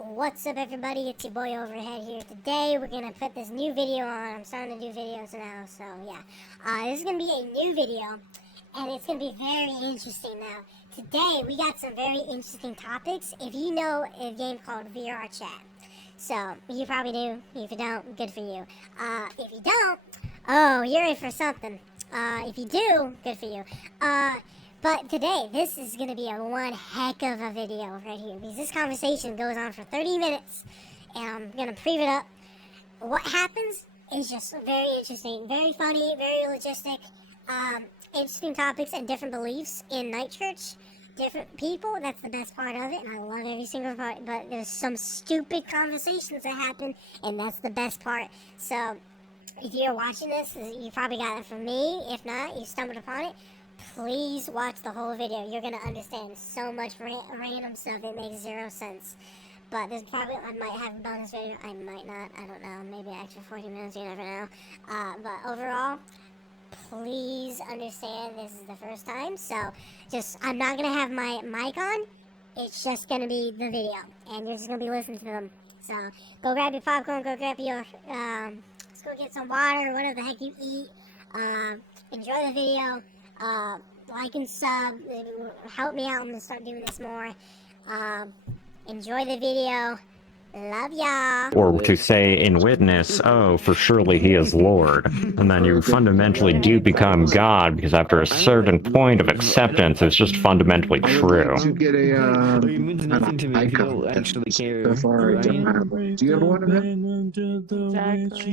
What's up, everybody? It's your boy Overhead here. Today we're gonna put this new video on. I'm starting to do videos now, so yeah. This is gonna be a new video, and it's gonna be very interesting. Now, today we got some very interesting topics. If you know a game called vrchat, so you probably do. If you don't, good for you. If you don't, oh, you're in for something. If you do, good for you. But today, this is going to be one heck of a video right here, because this conversation goes on for 30 minutes, and I'm going to preview it up. What happens is just very interesting, very funny, very logistic, interesting topics and different beliefs in Night Church, different people. That's the best part of it, and I love every single part, but there's some stupid conversations that happen, and that's the best part. So, if you're watching this, you probably got it from me. If not, you stumbled upon it. Please watch the whole video. You're going to understand so much random stuff. It makes zero sense. But there's probably, I might have a bonus video. I might not. I don't know. Maybe an extra 40 minutes. You never know. But overall, please understand this is the first time. So I'm not going to have my mic on. It's just going to be the video. And you're just going to be listening to them. So go grab your popcorn. Go grab your, let's go get some water. Whatever the heck you eat. Enjoy the video. Like and sub, help me out. I'm gonna start doing this more. Enjoy the video. Love y'all. Or to say in witness, oh, for surely he is Lord. And then you fundamentally do become God, because after a certain point of acceptance, it's just fundamentally true. To get nothing to me if you don't actually care. Do you ever want to?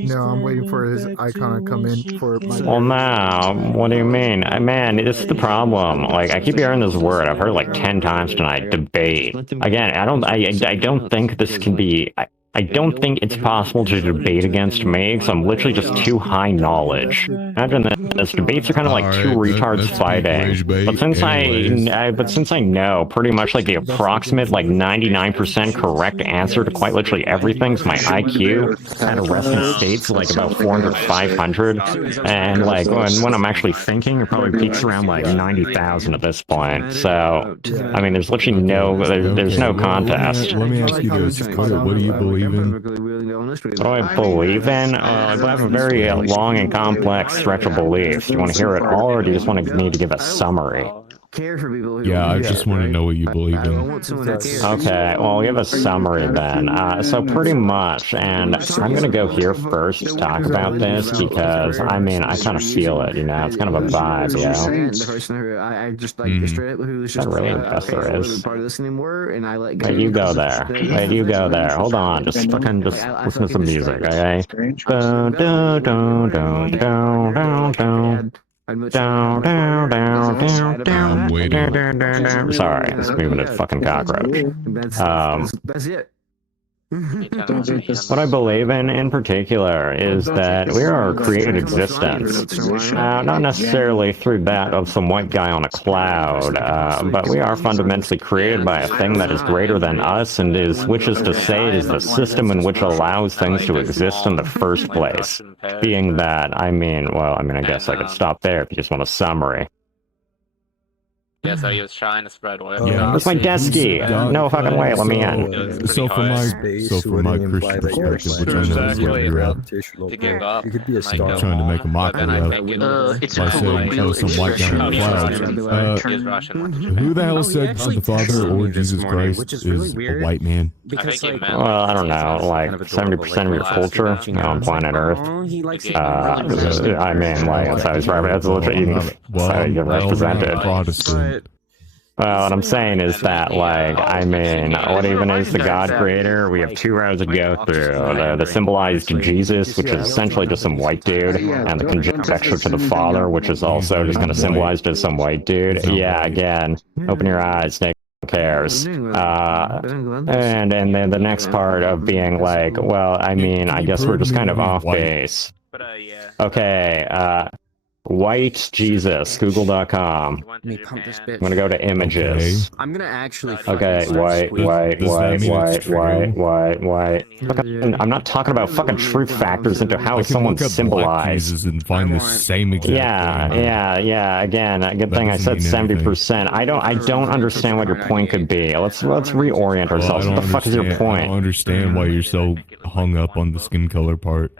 No, I'm waiting for his icon to come in for my. Well, now, what do you mean? Man, this is the problem. Like, I keep hearing this word. I've heard it like 10 times tonight. Debate. Again, I don't think this can be. I don't think it's possible to debate against me, because I'm literally just too high knowledge. Imagine this. Debates are kind of like two retards fighting. But since I know pretty much like the approximate like 99% correct answer to quite literally everything, so my IQ at a resting state's like about 400, 500, and like when I'm actually thinking, it probably peaks around like 90,000 at this point. So, I mean, there's literally there's no contest. Let me ask you this: what do you believe in? What do I believe in? I have a very long and complex stretch of beliefs. Do you want to hear it all, or do you just want me to give a summary? Yeah, I just want to know what you believe in. Okay, well, we have a summary then. So pretty much, and I'm going to go here first to talk about this, because, I mean, I kind of feel it, you know? It's kind of a vibe, you know? Is that really the best there is? Wait, you go there. Wait, you go there. Hold on, just listen to some music, okay? Down. Sorry, it's moving a fucking cockroach. That's it. What I believe in particular is that we are a created existence. Not necessarily through that of some white guy on a cloud, but we are fundamentally created by a thing that is greater than us, and which is to say it is the system in which allows things to exist in the first place. Being that, I guess I could stop there if you just want a summary. Yeah, so he was trying to spread oil. Yeah, Where's my desky? No fucking way, let me in. So from my Christian perspective, which I know is where you're at, To give up. you could be a star trying to make a mockery of It's by saying, oh, some white guy on the clouds. Who the hell said the Father or Jesus Christ is a white man? Well, I don't know, like 70% of your culture on planet Earth. I mean, like, that's how he's right, that's literally how you get represented. Protestant. Well, what I'm saying is that, like, I mean, what even is the God creator? We have two roads to go through. The symbolized Jesus, which is essentially just some white dude, and the conjecture to the Father, which is also just kind of symbolized as some white dude. Yeah, again, open your eyes, Nick. Who cares? And then the next part of being like, well, I mean, I guess we're just kind of off base. Okay, White Jesus, google.com. Let me pump this I'm gonna go to images. I'm gonna actually. Okay, white. Fucking, I'm not talking about fucking truth factors into how I can someone look up Black symbolized. Jesus and find the same exact thing. Yeah. Again, a good That thing I doesn't said mean anything. 70%. I don't understand what your point could be. Let's reorient Well, ourselves. What the fuck is your I don't point? understand why you're so hung up on the skin color part.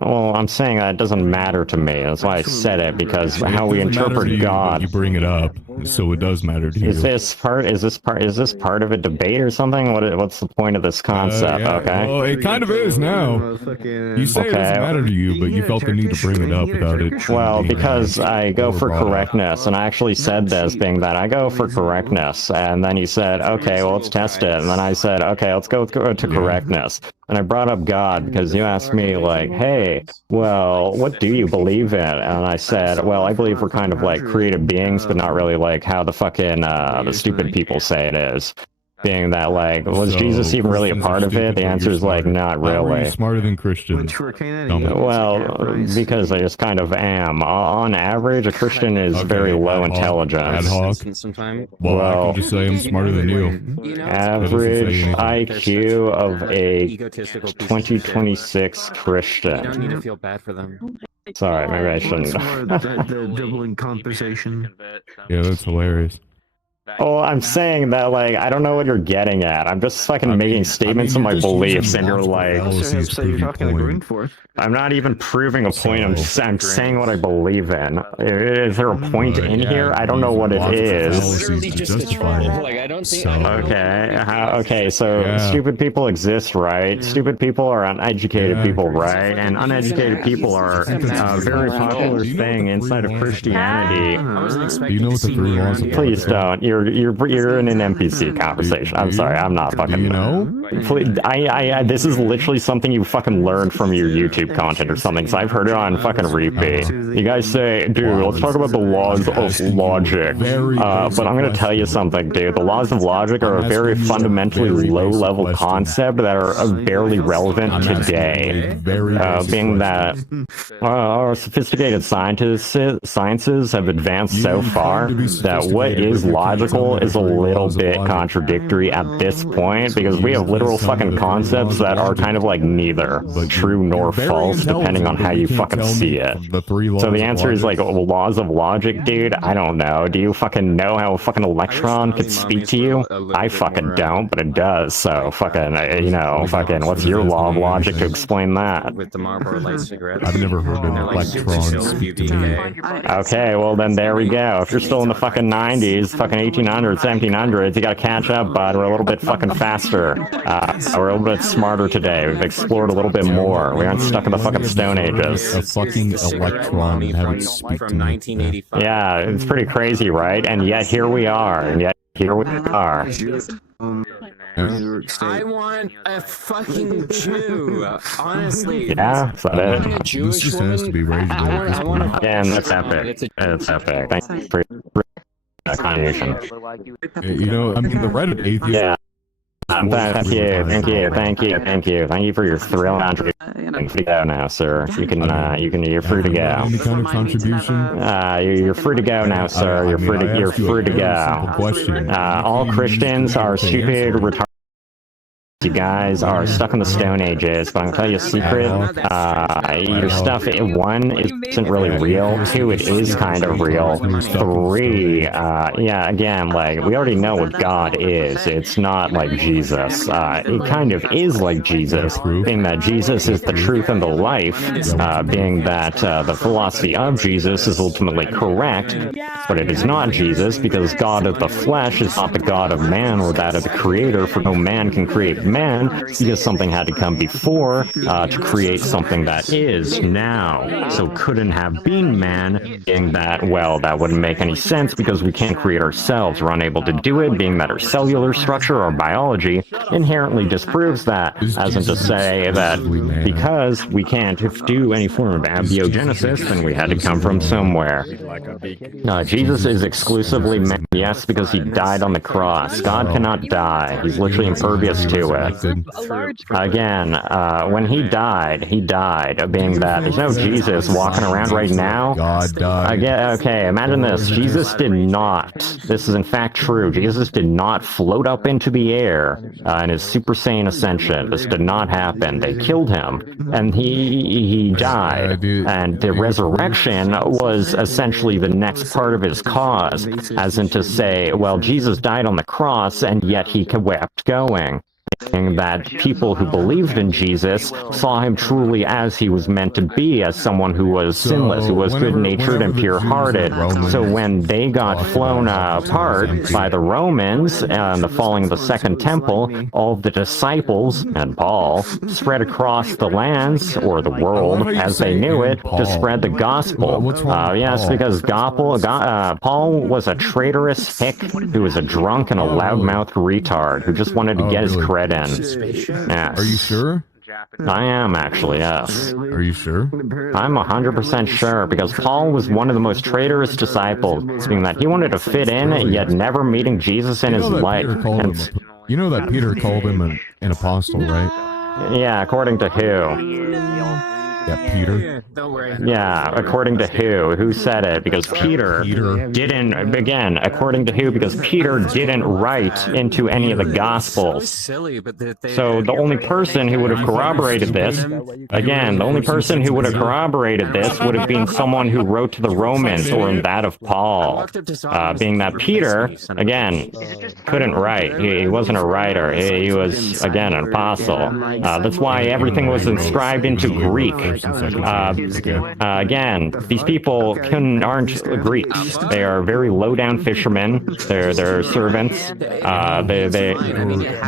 Well, I'm saying that it doesn't matter to me. That's why I said it, because how we It doesn't matter to interpret you, but God. you bring it up, so it does matter to you. Is this part of a debate or something? What's the point of this concept? Yeah, Okay. well, it kind of is now. You say it doesn't matter to you, but you felt the need to bring it up without it. Well, being because I go for brought up. correctness, and I actually said this, being that I go for correctness, and then you said, okay, well, let's test it, and then I said, okay, let's go to correctness. And I brought up God because you asked me, like, hey, well, what do you believe in? And I said, well, I believe we're kind of like creative beings, but not really like how the fucking the stupid people say it is. Being that, like, was So, Jesus even really a Christians are part of it? stupid, The but answer you're is like, smarter. not How are you really. smarter than Christians? Tell me. Well, because I just kind of am. On average, a Christian is very low ad hoc. intelligence. Well, I Well, can just say I'm smarter than you. average anything. IQ of a Egotistical piece of shit. 2026 You don't Christian. need to feel bad for them. Sorry, maybe I shouldn't. The doubling compensation. Yeah, that's hilarious. Oh, I'm saying that, like, I don't know what you're getting at. I'm just fucking making statements of my you're just beliefs, using and you're logical like, fallacies to So prove you're your talking like point. Greenforth. I'm not even proving a point. I'm So- saying what I believe in. Is there a point in yeah, here? I don't know what it logical is. fallacies to justify it. Like, I don't think. So- Okay, so Yeah. stupid people exist, right? Stupid people are uneducated Yeah. people, right? And uneducated people are a very popular Do you know what thing the inside of three laws are? Christianity. Do you know what the three laws of Please life are? don't. You're in an NPC conversation. I'm sorry. I'm not Do fucking. you know? Please, this is literally something you fucking learned from your YouTube content or something. So I've heard it on fucking repeat. You guys say, dude, let's talk about the laws of logic. But I'm gonna tell you something, dude. The laws of logic are a very fundamentally low-level concept that are barely relevant today. Being that our sophisticated sciences have advanced so far that what is logical is a little bit contradictory at this point, because we have literal fucking concepts that are kind of like neither true nor false, depending on how you fucking see it. So the answer is like, laws of logic, dude. I don't know. Do you fucking know how a fucking electron could speak to you? I fucking don't, but it does. So fucking, what's your law of logic to explain that? With the Marlboro Light cigarette. I've never heard an electron speak to me. Okay, well then there we go. If you're still in the fucking 90s, fucking 1800s, 1700s, you gotta catch up, bud. We're a little bit fucking faster. We're a little bit smarter today. We've explored a little bit more. We aren't stuck in the fucking Stone Ages. A fucking electron and have it speak to me. Yeah, it's pretty crazy, right? And yet here we are. And yet here we are. I want a fucking Jew, honestly. Yeah, is that I want a it? This Jewish just woman. has to be raised I want a Again, that's epic. It's epic. Thank you for your contribution. You know, I mean, the Reddit atheist. Yeah. Thank you for your thrill contribution. Free to go now, sir. You're free to go. Any kind of contribution? You're free to go now, sir. You're free to go. Question. All Christians are stupid, retarded. You guys are stuck in the Stone Ages, but I'm gonna tell you a secret. Your stuff, one, isn't really real. Two, it is kind of real. Three, again, like, we already know what God is. It's not like Jesus. It kind of is like Jesus, being that Jesus is the truth and the life, being that the philosophy of Jesus is ultimately correct, but it is not Jesus, because God of the flesh is not the God of man or that of the Creator, for no man can create man, because something had to come before to create something that is now. So couldn't have been man, being that, well, that wouldn't make any sense because we can't create ourselves. We're unable to do it, being that our cellular structure or biology inherently disproves that, as in to say that because we can't do any form of abiogenesis, then we had to come from somewhere. Jesus is exclusively man, yes, because he died on the cross. God cannot die. He's literally impervious to with. resurrected. Again, when he died, being that there's no Jesus walking around right now. God died. Again, okay, imagine this. Jesus did not, this is in fact true, Jesus did not float up into the air in his Super Saiyan ascension. This did not happen. They killed him, and he died. And the resurrection was essentially the next part of his cause, as in to say, well, Jesus died on the cross, and yet he kept going. That people who believed in Jesus saw him truly as he was meant to be, as someone who was sinless, who was good-natured and pure-hearted. So when they got flown apart by the Romans and the falling of the Second Temple, all of the disciples and Paul spread across the lands, or the world as they knew it, to spread the gospel. Yes, because Paul was a traitorous hick who was a drunk and a loudmouthed retard who just wanted to get his credit in. Yes. Are you sure? I am actually, yes. Are you sure? I'm 100% sure, because Paul was one of the most traitorous disciples, being that he wanted to fit in, yet never meeting Jesus in his life. You know that Peter called him an apostle, right? Yeah, according to who? Yeah, Peter. Don't worry. Yeah, according to who? Who said it? Because Peter didn't, again, according to who? Because Peter didn't write into any of the Gospels. So the only person who would have corroborated this, again, the only person who would have corroborated this would have been someone who wrote to the Romans, or in that of Paul. Being that Peter, again, couldn't write. He wasn't a writer. He was, again, an apostle. That's why everything was inscribed into Greek. Again, these people aren't Greeks. They are very low-down fishermen. They're servants.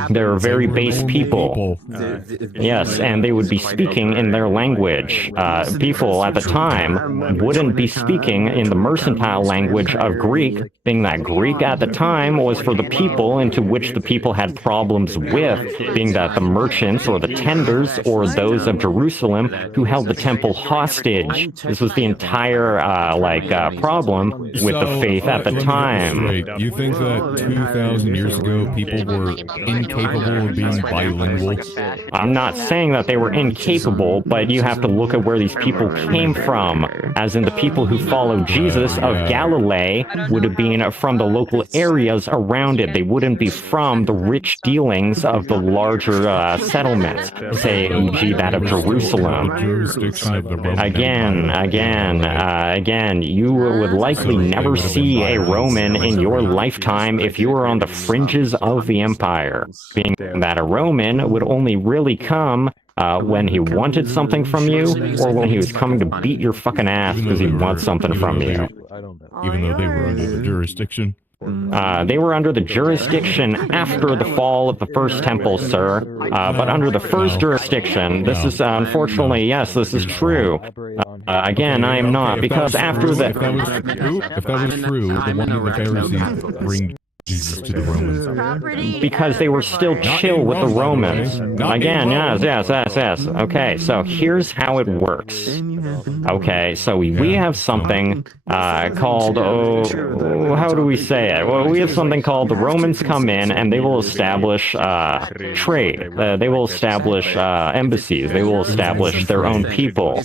They're very base people. Yes, and they would be speaking in their language. People at the time wouldn't be speaking in the mercantile language of Greek, being that Greek at the time was for the people into which the people had problems with, being that the merchants or the tenders or those of Jerusalem who held the temple hostage. This was the entire problem with the faith at the time. You think that 2,000 years ago people were incapable of being bilingual? I'm not saying that they were incapable, but you have to look at where these people came from, as in the people who followed Jesus of Galilee would have been from the local areas around it. They wouldn't be from the rich dealings of the larger settlements, say, e.g. that of Jerusalem. Again, you would likely never see a Roman in your lifetime if you were on the fringes of the empire, being that a Roman would only really come when he wanted something from you, or when he was coming to beat your fucking ass because he wants something from you. Even though they were under the jurisdiction? They were under the jurisdiction after the fall of the first temple, sir. But under the first jurisdiction, this is, unfortunately, yes, this is true. Again, I am not, because after the... If that was true, then why did the Pharisees bring Jesus to the Romans? Because they were still chill with the Romans. Again, yes. Okay, so here's how it works. Okay, so we have something called, how do we say it? Well, we have something called the Romans come in and they will establish trade. They will establish embassies. They will establish their own people.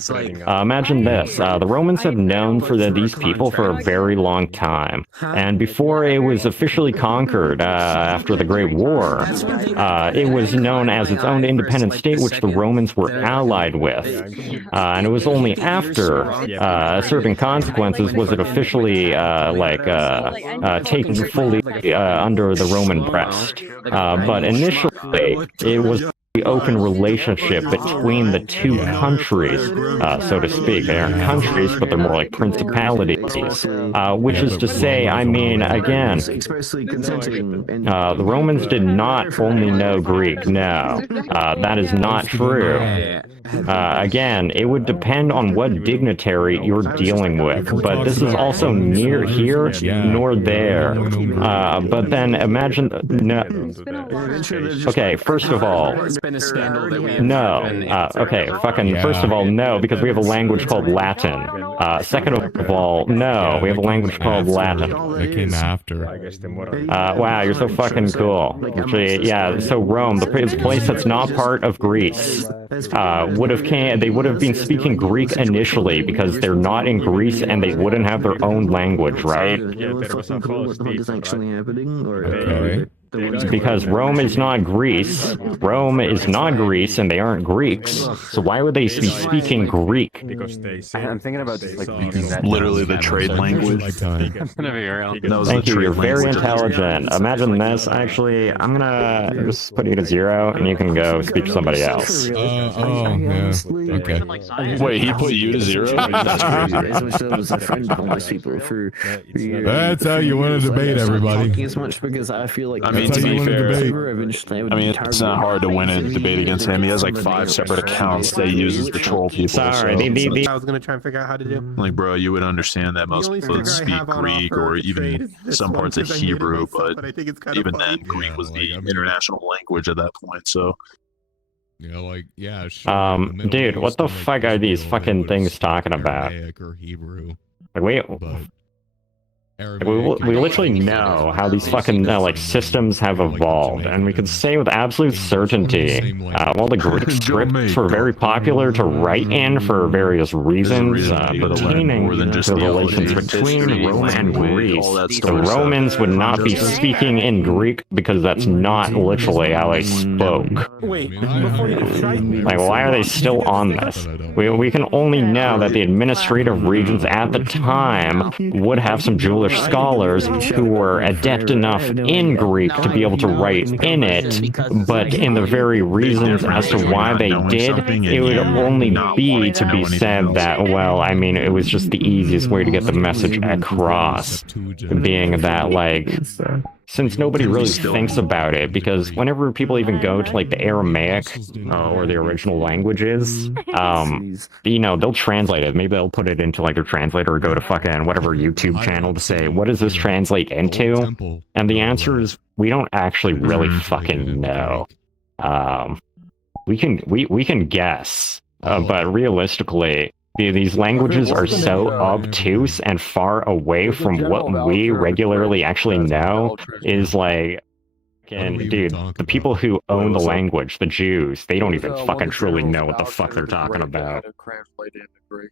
Imagine this. The Romans have known for these people for a very long time. And before it was officially conquered after the Great War, it was known as its own independent state, which the Romans were allied with. And it was only after certain consequences was it officially taken fully under the Roman breast. But initially, it was the open relationship between the two countries, so to speak. They aren't countries, but they're more like principalities, which is to say, I mean, again, the Romans did not only know Greek, no, that is not true. Again, it would depend on what dignitary you're dealing with, but this is also near here nor there. But then imagine, no. Okay, first of all, It's been a scandal that we no. Okay, fucking, first of all, no, because we have a language called Latin. Second of all, no, we have a language called Latin. That came after. Wow, you're so fucking cool. Actually, yeah, so Rome, the place that's not part of Greece, they would have been speaking Greek initially because they're not in Greece and they wouldn't have their own language, right? Okay. Because Rome is not Greece. Rome is not Greece and they aren't Greeks. So why would they be speaking Greek? I'm thinking about just like leaving that Literally the trade language. Thank you, you're very intelligent. Imagine this, actually, I'm gonna just put you to 0 and you can go speak to somebody else. Oh, yeah. Okay. Wait, he put you to 0? That's how you win a debate, everybody. as much because I feel like I mean, That's to how you be win a fair, debate. I mean, it's not hard to win a debate against him. He has like 5 separate accounts that he uses to troll people. Sorry, So, I was gonna try and figure out how to do. like, bro, you would understand that most people would speak Greek or even some parts of Hebrew, but I think it's kind even of then, funny. Greek was the I mean- international language at that point. So, Yeah, sure. Dude, what the fuck are these fucking things talking about? Aramaic or Hebrew, Like, we literally know how these fucking systems have evolved, and we can say with absolute certainty, while the Greek scripts were very popular to write in for various reasons, pertaining to the relations between Rome and Greece, the Romans would not be speaking in Greek because that's not literally how they spoke. Wait, Like, why are they still on this? We can only know that the administrative regions at the time would have some Jewish scholars who were adept enough in Greek to be able to write in it, but in the very reasons as to why they did, it would only be to be said that, well, I mean, it was just the easiest way to get the message across, being that, like, since nobody really thinks about it, because whenever people even go to like the Aramaic or the original languages, they'll translate it. Maybe they'll put it into like a translator or go to fucking whatever YouTube channel to say, what does this translate into? And the answer is, we don't actually really fucking know. We can guess, but realistically, these languages are so obtuse and far away from what we regularly actually know is like, and dude, the people who own the language, the Jews, they don't even fucking truly know what the fuck they're talking about.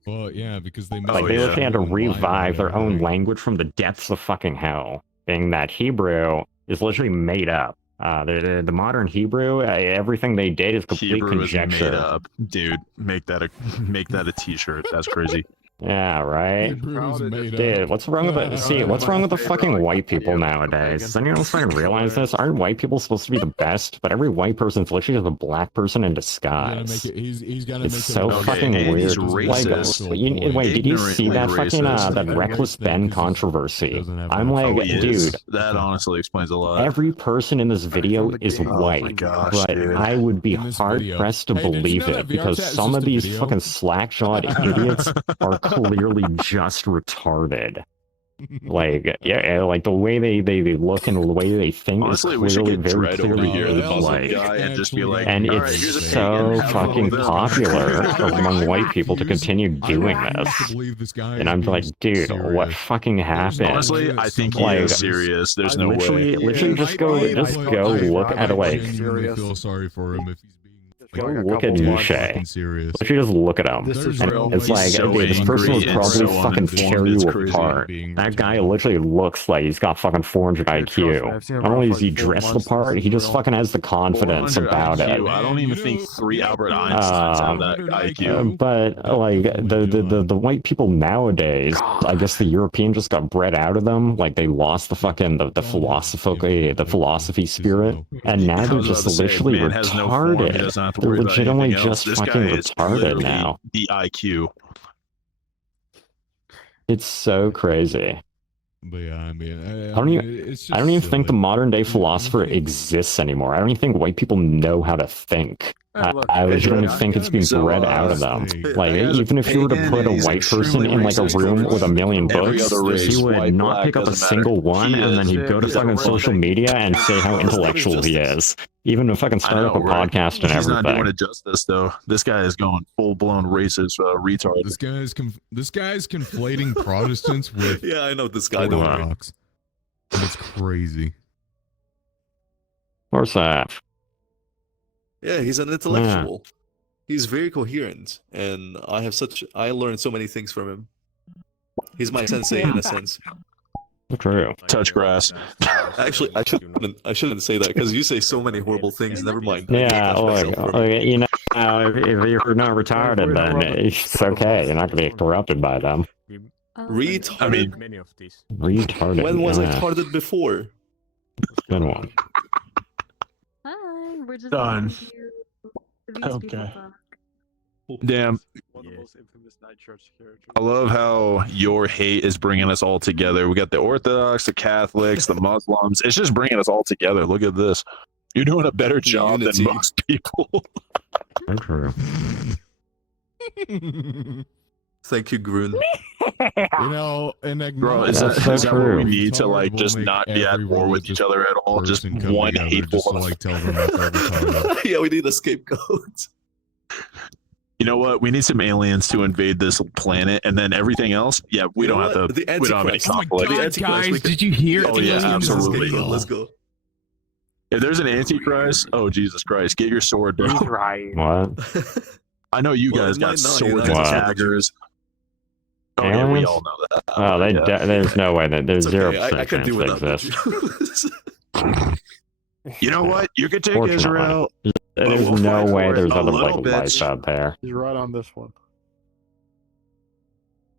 Well, yeah, because they Like, they literally had to revive their own language from the depths of fucking hell, being that Hebrew is literally made up. The modern Hebrew, everything they did is complete Hebrew is conjecture. made up, dude. Make that a T-shirt. That's crazy. Yeah, right? Dude, what's wrong with it? See, what's wrong with the fucking white people nowadays? Does anyone else fucking realize this? Aren't white people supposed to be the best? But every white person's literally just a black person in disguise. It's so fucking and weird. he's Like, racist, wait, did you see that ignorantly fucking racist. that Reckless Ben controversy? I'm like, Oh, he is. dude, That honestly explains a lot. every person in this video is Oh my white, gosh, but dude. I would be In this hard video. pressed to Hey, did you believe know it that because VRChat is some just of a these video? fucking slack-jawed idiots are clearly just retarded. Like, yeah, like the way they look and the way they think Honestly, is we should clearly get very Dread over clearly here, the Hell's Muslim like, guy, and just be like, and all right, it's here's a so pagan. Have a fucking little popular bit. among white people to continue doing this. And I'm like, dude, what fucking happened? Honestly, I think he Like, is serious. There's no literally, way. literally just go look at it, like, I feel sorry for him if he's go being look at Niche. fucking serious. Literally just look at him. This is And real. it's He's like, so dude, this person would angry and probably so fucking uninformed, tear it's you crazy. apart. That guy literally looks like he's got fucking 400 IQ. Not only does he dress the part, he just fucking has the confidence 400 about it. IQ. I don't even think 3 Albert Einsteins have that IQ. But like the white people nowadays, I guess the European just got bred out of them. Like they lost the fucking the philosophy spirit, and now I they're was about just to say, literally man has no form, he retarded. doesn't have to They're worry about legitimately anything else. just This fucking guy is retarded literally now. the IQ. It's so crazy. But yeah, I mean, I don't even think the modern day philosopher exists anymore. I don't even think white people know how to think. I was going to think it's being bred out of them. Like, even if you were to put a white person in like a room with a million books, he would not pick up a single one, and then he'd go to fucking social media and say how intellectual he is. Even to fucking start up a podcast and He's everything. not doing it justice, though. This guy is going full-blown racist retard. This guy's conflating Protestants with Yeah, I know this guy. Orthodox. That's crazy. Where's that? Yeah, he's an intellectual. He's very coherent, and I learned so many things from him. He's my sensei in a sense. True. Touch grass. Actually, I shouldn't say that because you say so many horrible things. Never mind. Yeah, you know, if you're not retarded, then it's okay. You're not going to be corrupted by them. Retarded. I mean, retarded. When was I retarded before? Good one. Hi, we're just Done. Okay. Damn. I love how your hate is bringing us all together. We got the Orthodox, the Catholics, the Muslims. It's just bringing us all together. Look at this. You're doing a better job than most people. True. Thank you, Grun. You know, and bro, is that what we need to like just not be at war with each other at all? Just one hateful. Just to, like, tell them that they're retarded. Yeah, we need a scapegoat. You know what? We need some aliens to invade this planet, and then everything else. Yeah, we don't have to. We don't have any conflict. Oh my God, guys, did you hear? Oh yeah, absolutely. Let's go. If there's an Antichrist, oh Jesus Christ, get your sword, bro. What? I know you guys got swords and daggers. Oh yeah, we all know that. Oh, there's no way that there's 0% I can chance do they without exist. You know what? You could take Israel. There's no way there's other like little life out there. He's right on this one.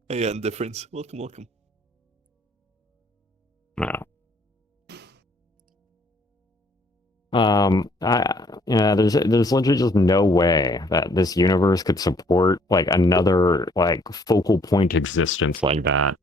Hey, indifference. Welcome. No. There's literally just no way that this universe could support like another like focal point existence like that.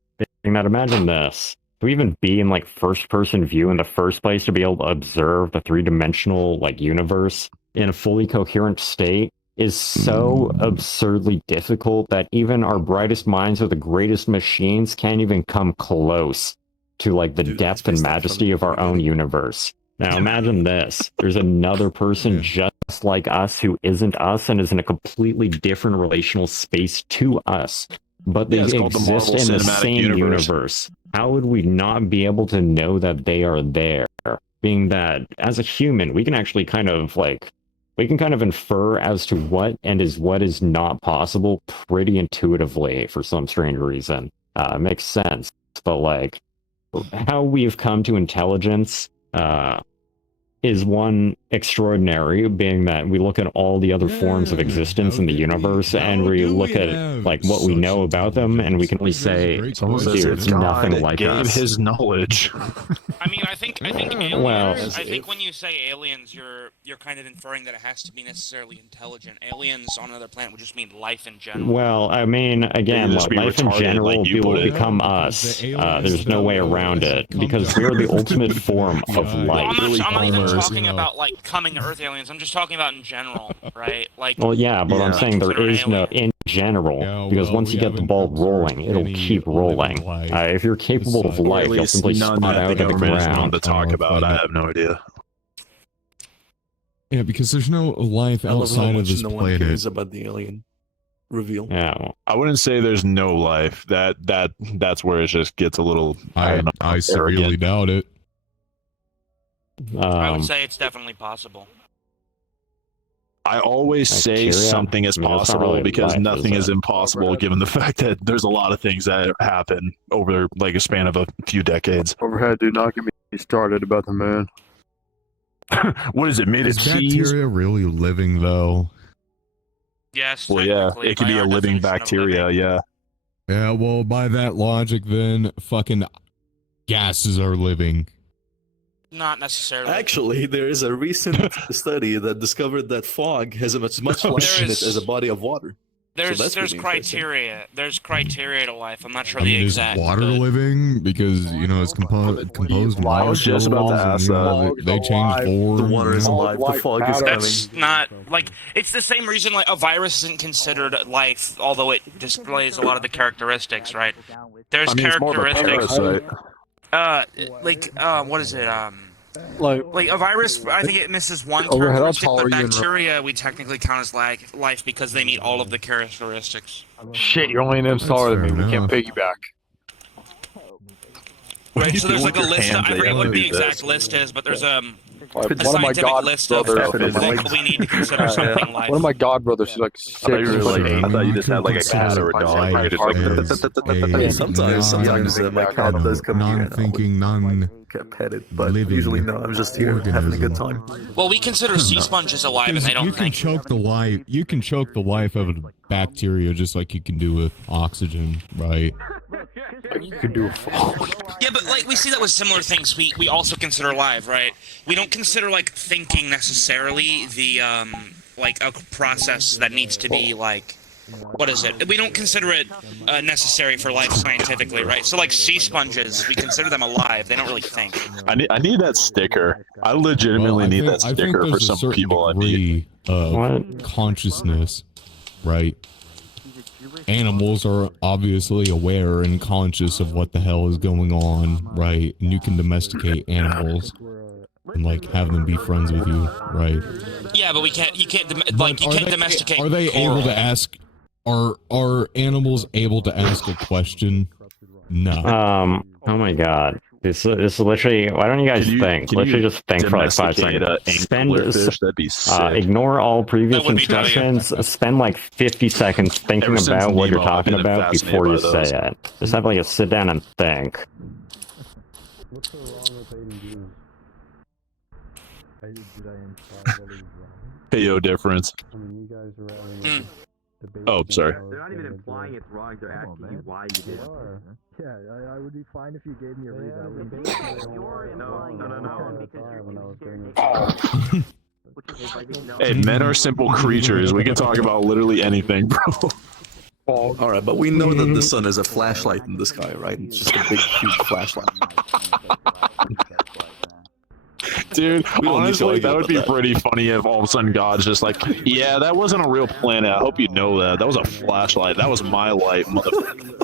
Imagine this. To even be in like first person view in the first place, to be able to observe the three-dimensional like universe in a fully coherent state is so absurdly difficult that even our brightest minds or the greatest machines can't even come close to like the depth and majesty of our own universe. Now imagine this. There's another person just like us who isn't us and is in a completely different relational space to us, but they exist in the same universe. How would we not be able to know that they are there? Being that as a human, we can actually kind of infer as to what is not possible pretty intuitively for some strange reason. It makes sense. But like how we've come to intelligence is one extraordinary, being that we look at all the other forms of existence in the universe and we look at like what we know about them, and we can only say it's nothing like us. His knowledge. I mean, I think aliens. Well, I think when you say aliens, you're kind of inferring that it has to be necessarily intelligent. Aliens on another planet would just mean life in general. Well, I mean, again, life in general will become us. There's no way around it because we're the ultimate form of life. I'm not even talking about like coming Earth aliens. I'm just talking about in general, right? Like. Well, yeah, but I'm saying there is no in general because once you get the ball rolling, it'll keep rolling. If you're capable of life, you'll simply spot out of the ground. To talk about, I have no idea. Yeah, because there's no life outside of this no one planet. cares about the alien reveal. Yeah, I wouldn't say there's no life. That's where it just gets a little. I severely doubt it. I would say it's definitely possible. I always say something is possible because nothing is impossible given the fact that there's a lot of things that happen over like a span of a few decades. Overhead, do not get me started about the moon. What is it, made of Is cheese? bacteria really living though? Yes. Well, yeah, it could be a living bacteria, yeah. Yeah, well, by that logic, then fucking gases are living. Not necessarily. Actually, there is a recent study that discovered that fog has as much life in it as a body of water. that's There's pretty criteria. There's criteria to life. I'm not sure I mean, the is exact. water but- living? Because, you know, it's composed I was just about to ask that. They change form. The water is you know? alive. The fog is coming. That's not like it's the same reason like a virus isn't considered life, although it displays a lot of the characteristics, right? There's It's more of a characteristics. parasite. What is it? Like A virus, I think it misses one Overhead, how characteristic, tall but are you in bacteria we technically count as life because they meet all of the characteristics. shit, you're only an inch taller than me. fair We can't enough. piggyback. Right, so there's like a With your list. I hands, forget they what do the this. exact list is, but there's a One of my scientific god list of brothers. what we need to consider something life. One of my god brothers, she's like I thought you were 6 like, foot I thought you just had like a Consider cat or a dog. life Probably just like, as a Sometimes my cat does come here. non-thinking, Get petted, but living usually no. I'm just here having a good time. Well, we consider sea sponges alive, and they don't you can think. choke the life. You can choke the life of a bacteria just like you can do with oxygen, right? You could do a Yeah, but like we see that with similar things. We also consider alive, right? We don't consider like thinking necessarily the like a process that needs to be like. What is it? We don't consider it necessary for life scientifically, right? So like sea sponges, we consider them alive. They don't really think. I need that sticker. I legitimately need that sticker for some people. I need. Of consciousness, right? Animals are obviously aware and conscious of what the hell is going on, right? And you can domesticate animals and like have them be friends with you, right? Yeah, but you can't domesticate. Are they able coral. to ask? Are animals able to ask a question? No. Oh my god. This is literally. Why don't you guys think? Literally, just think for like 5 seconds. That'd be sick. Ignore all previous That would be instructions. Spend like 50 seconds thinking Ever since about what you're Nemo, I've talking been about fascinated before you by those. say it. Just have like a sit down and think. KO difference. Oh, sorry. They're not even implying it's wrong. They're asking you why you did it. Yeah, I would be fine if you gave me a reason. Hey, men are simple creatures. We can talk about literally anything, bro. Alright, but we know that the sun is a flashlight in the sky, right? It's just a big, huge flashlight. Dude, We don't need to honestly, argue that would about be that. pretty funny if all of a sudden God's just like, yeah, that wasn't a real planet. I hope you know that. That was a flashlight. That was my light, motherfucker.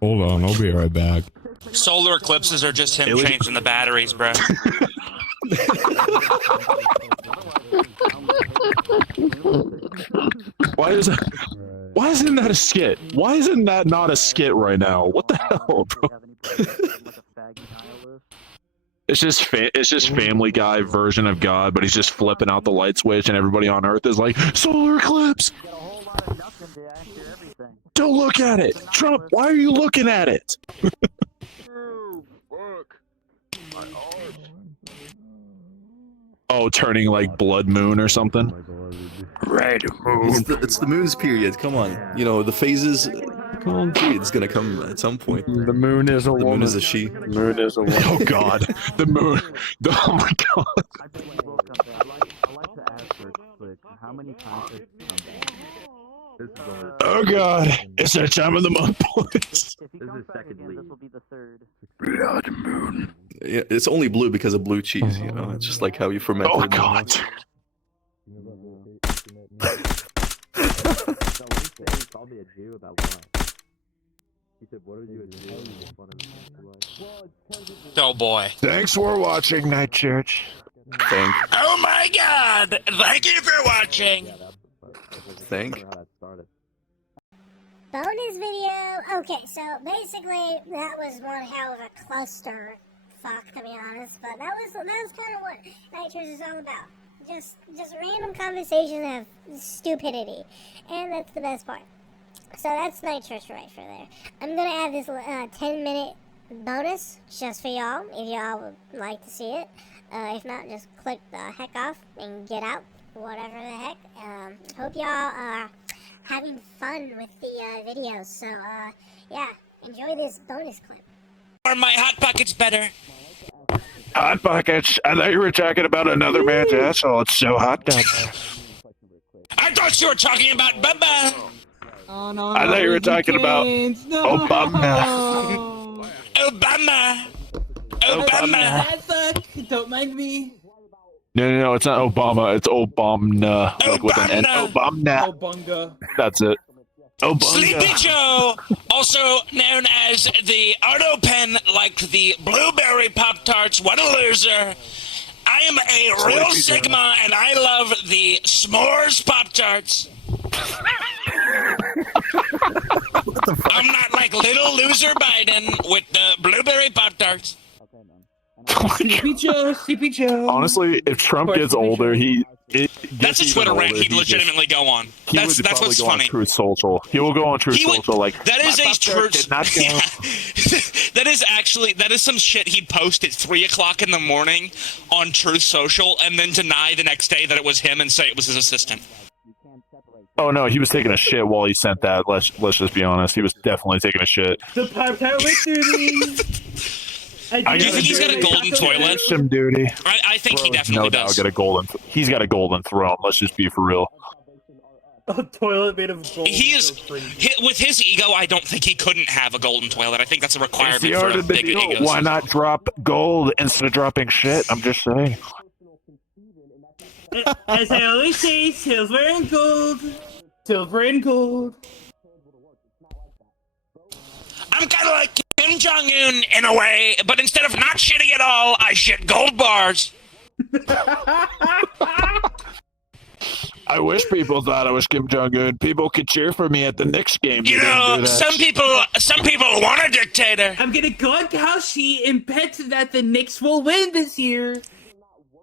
Hold on, I'll be right back. Solar eclipses are just him Alien- changing the batteries, bro. Why isn't that a skit? Why isn't that not a skit right now? What the hell, bro? It's just Family Guy version of God, but he's just flipping out the light switch, and everybody on Earth is like, solar eclipse. Don't look at it, Trump. Why are you looking at it? Oh, turning like blood moon or something. Red moon. It's the moon's period. Come on, you know the phases. Come on, period's gonna come at some point. The moon is a The woman. moon is a she. The moon is a woman. Oh God, the moon. Oh my God. Oh God, it's that time of the month, boys. Blood moon. Yeah, it's only blue because of blue cheese. You know, it's just like how you ferment. Oh it. God. Oh boy. Thanks for watching, Night Church. Thank. Oh my god! Thank you for watching! Thank. Bonus video. Okay, so basically that was one hell of a cluster fuck, to be honest. But that was kind of what Night Church is all about. Just random conversations of stupidity, and that's the best part. So that's Night Church right for there. I'm gonna add this 10-minute bonus just for y'all, if y'all would like to see it. If not, just click the heck off and get out, whatever the heck. Hope y'all are having fun with the videos. So yeah, enjoy this bonus clip. Are my hot pockets better? Hot pockets. I thought you were talking about another man's asshole. It's so hot down there. I thought you were talking about Bubba. Oh, no, I thought you were talking about Obama. Obama. Obama. Fuck. Don't mind me. No, it's not Obama. It's Obama. Like with an N. Obama. Bunga. That's it. Sleepy Joe, also known as the Auto Pen, like the Blueberry Pop-Tarts. What a loser. I am a real Sigma, and I love the S'mores Pop-Tarts. I'm not like little loser Biden with the Blueberry Pop-Tarts. Sleepy Joe. Honestly, if Trump gets older, that's a Twitter rant he'd legitimately go on. That's what's funny. On Truth Social. He will go on Truth Social like that is a truth. Yeah. that is some shit he'd post at 3:00 in the morning on Truth Social and then deny the next day that it was him and say it was his assistant. Oh no, he was taking a shit while he sent that. Let's just be honest. He was definitely taking a shit. The Pop-Tart victory. Do you think he's got a golden toilet? Some duty. I think he definitely does. He's got a golden throne. Let's just be for real. A toilet made of gold. With his ego, I don't think he couldn't have a golden toilet. I think that's a requirement for big egos. Why not drop gold instead of dropping shit? I'm just saying. As I always say, silver and gold. Silver and gold. I'm kind of like Kim Jong-un in a way, but instead of not shitting at all, I shit gold bars. I wish people thought I was Kim Jong-un. People could cheer for me at the Knicks game. You know, some people want a dictator. I'm gonna go on Kalshi and bet that the Knicks will win this year.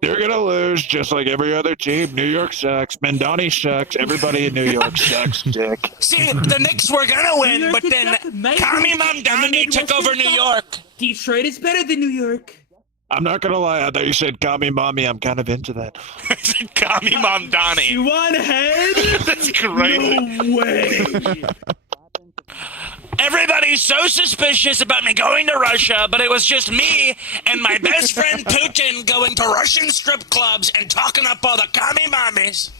They're gonna lose just like every other team. New York sucks. Mendoni sucks. Everybody in New York sucks, dick. See, the Knicks were gonna win, but then Kami Mamdani took over New York. Detroit is better than New York. I'm not gonna lie. I thought you said Kami Mommy. I'm kind of into that. Kami Mamdani. You want head? That's crazy. No way. Everybody's so suspicious about me going to Russia, but it was just me and my best friend Putin going to Russian strip clubs and talking up all the commie mommies.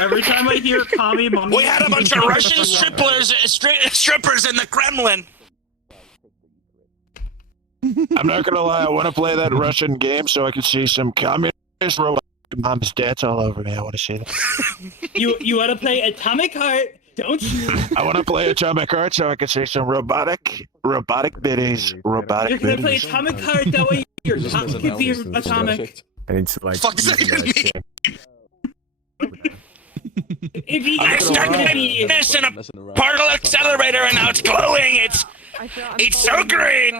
Every time I hear commie mommy, we had a bunch of Russian strippers in the Kremlin. I'm not gonna lie. I want to play that Russian game so I can see some communist robot mom's dance all over me. I want to see that. You want to play Atomic Heart? Don't you? I want to play Atomic Heart so I can see some robotic biddies. You're gonna play Atomic Heart, that way your top can be atomic. And it's like Fuck does that even mean? If you I stuck my penis in a particle accelerator and now it's glowing. It's so green.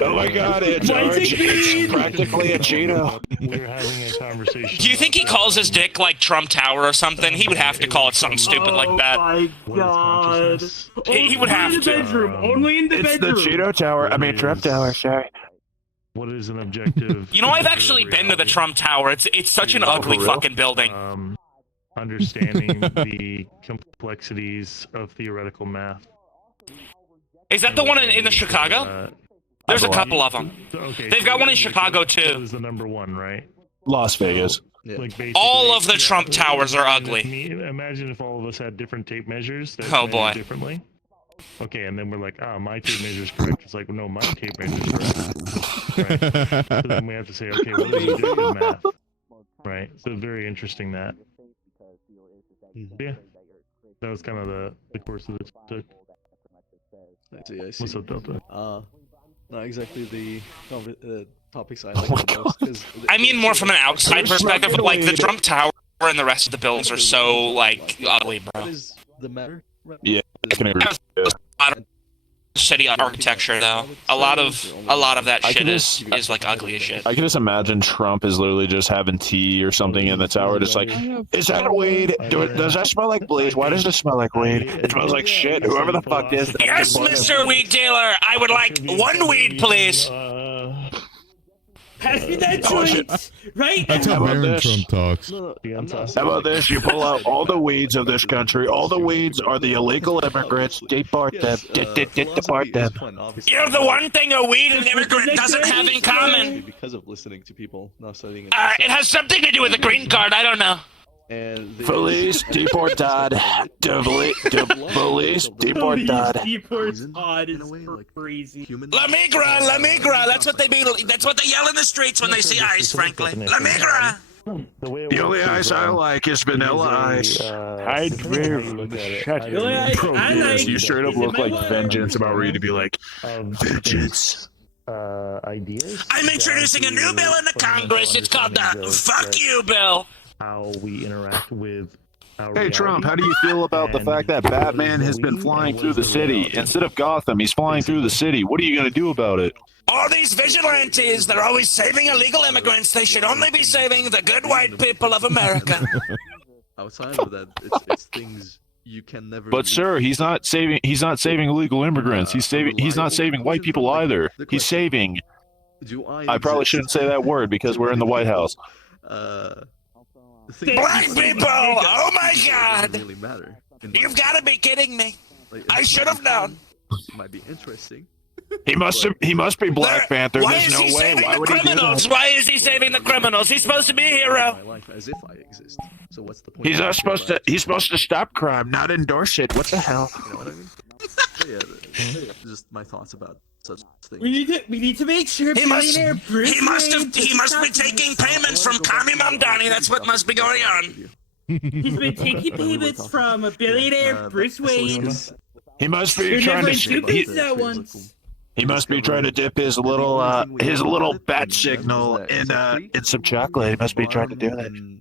Oh my god, it's orange. It's practically a Cheeto. We're having a conversation. Do you think he calls his dick like Trump Tower or something? He would have to call it something stupid like that. Oh my god. He would have to. Only in the bedroom. It's the Cheeto Tower. I mean, Trump Tower, sorry. What is an objective? You know, I've actually been to the Trump Tower. It's such an ugly fucking building. Understanding the complexities of theoretical math. Is that the one in the Chicago? There's a couple of them. Okay, They've got one in Chicago too. Is the number one, right? Las Vegas. Like all of the Trump towers are ugly. Imagine if all of us had different tape measures that oh measured boy. Differently. Okay, and then we're like, my tape measure is correct. It's like, well, no, my tape measure is correct. Right? So then we have to say, okay, what do we do with math? Right. So very interesting that. Yeah. That was kind of the course of this took. I see. What's up, Delta? Not exactly the topics I like the most. 'Cause I mean, more from an outside perspective. Like the Trump Tower and the rest of the buildings are so like ugly, bro. What is the matter? Yeah, I can agree. Shitty architecture, though. A lot of that shit is like ugly as shit. I can just imagine Trump is literally just having tea or something in the tower, just like, is that weed? Does that smell like bleach? Why does it smell like weed? It smells like shit. Whoever the fuck is that? Yes, Mr. Weed Dealer. I would like one weed, please. Pass me that joint, right? That's how How about Baron this? Trump talks. How about this? You pull out all the weeds of this country. All the weeds are the illegal immigrants. Deport them. Deport them. You know, the one thing a weed and immigrant doesn't have in common. Because of listening to people, not studying it. It has something to do with a green card. I don't know. And Police deportad. Police deportad. Deported is crazy. La migra, la migra. That's what they mean. That's what they yell in the streets when they see ice. Frankly, la migra. The only ice I like is vanilla ice. I You straight up look like Vengeance, about ready to be like, Vengeance. Ideas. I'm introducing a new bill in the Congress. It's called the "Fuck You" bill. How we interact with. Hey Trump, how do you feel about the fact that Batman has been flying through the city? Instead of Gotham, he's flying through the city. What are you going to do about it? All these vigilantes, they're always saving illegal immigrants. They should only be saving the good white people of America. outside of that, it's things you can never. But sir, he's not saving illegal immigrants. He's not saving white people either. He's saving. I probably shouldn't say that word because we're in the White House. Black people! Oh my God! Really matter. You've got to be kidding me! I should have known. Might be interesting. He must be Black Panther. Why There's is no he way. saving Why the would he do criminals? that? Why is he saving the criminals? He's supposed to be a hero. My life as if I exist. So what's the point? He's not supposed to. He's supposed to stop crime, not endorse it. What the hell? You know what I mean? Yeah, just my thoughts about such things. We need to make sure He must Bruce he must be taking payments from Kami Mamdani. That's what must be going on. He's been taking payments from a billionaire Bruce Wayne. He must be You're trying never to. stupid that once. He must be trying to dip his little bat signal in some chocolate. He must be trying to do that.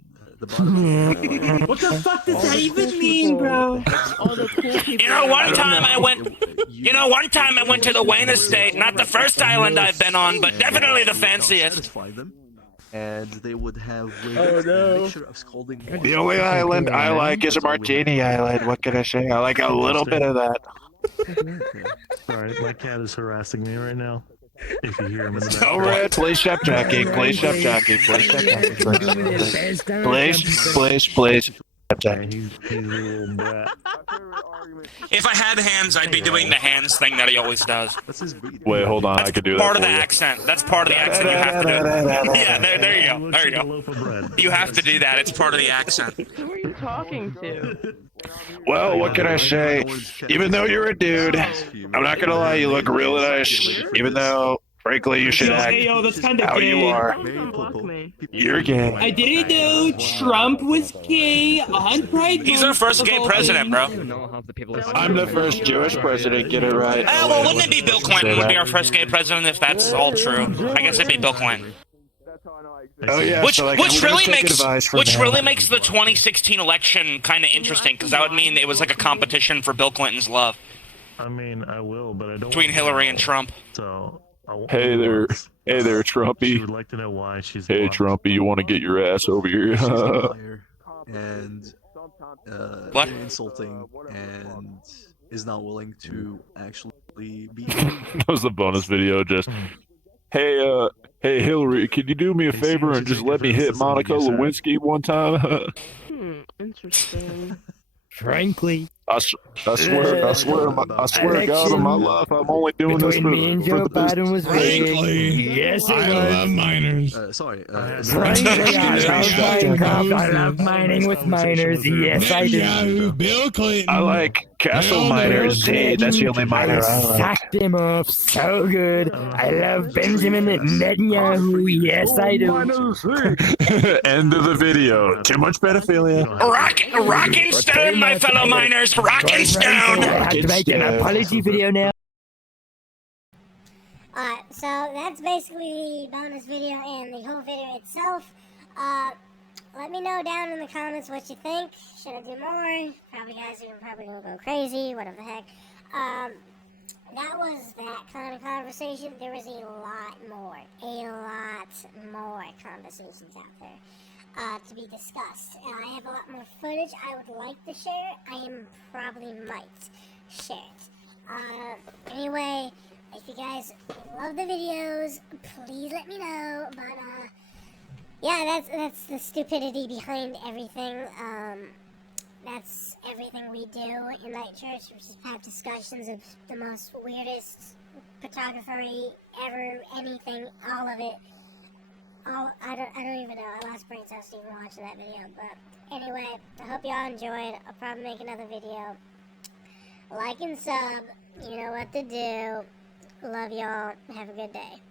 What the fuck does that even mean, bro? You know, one time I went to the Wayne Estate. Not the first island I've been on, but definitely the fanciest. And they would have no. mixture of scalding water. The only island I like is a Martini Island. What can I say? I like a little bit of that. Sorry, my cat is harassing me right now. If you hear him in the back. All right, please stop jacking. Please stop jacking. Please stop jacking. Please. He's a little brat. If I had hands, I'd be doing the hands thing that he always does. Wait, hold on. I could do that. Part of the for you. accent. That's part of the accent. You have to do it. Yeah, there you go. There you go. You have to do that. It's part of the accent. Who are you talking to? Well, what can I say? Even though you're a dude, I'm not gonna lie, you look real nice. Even though, frankly, you should act that's kinda how gay. you are. Don't block me. You're gay. I didn't know Trump was gay on Pride. He's our first gay president, bro. I'm the first Jewish president. Get it right. Well, wouldn't it be Bill Clinton would be our first gay president if that's all true? I guess it'd be Bill Clinton. Oh yeah. Which so, like, really makes the 2016 election kind of interesting because that would mean it was like a competition for Bill Clinton's love. I mean, I will, but I don't. Between Hillary and Trump. So. Hey there, Trumpy. She would like to know why she's. Hey, Trumpy, you want to get your ass over here? And What? very insulting, and is not willing to actually be. That was the bonus video. Just hey, Hillary, can you do me a favor and just let me hit Monica Lewinsky one time? Interesting. Frankly, I swear to God on my life, I'm only doing this for the Biden was yes, I love minors. Sorry. Frankly, I love mining with miners. Yes, I do. Bill Clinton. I like Castle Miners. Hey, that's the only miner I like. Sacked him off so good. I love Benjamin Netanyahu. Yes, I do. End of the video. Too much pedophilia. Rockin' stone, my fellow miners. Rockin' stone. I have to make an apology video now. Alright, so that's basically the bonus video and the whole video itself. Let me know down in the comments what you think. Should I do more? Probably guys are probably gonna go crazy, whatever the heck. That was that kind of conversation. There was a lot more conversations out there to be discussed. And I have a lot more footage I would like to share. I probably might share it. Anyway, if you guys love the videos, please let me know. But yeah, that's the stupidity behind everything. That's everything we do in Night Church. We just have discussions of the most weirdest photography ever, anything, all of it. I don't even know. I lost brain cells even watching that video. But anyway, I hope y'all enjoyed. I'll probably make another video. Like and sub. You know what to do. Love y'all. Have a good day.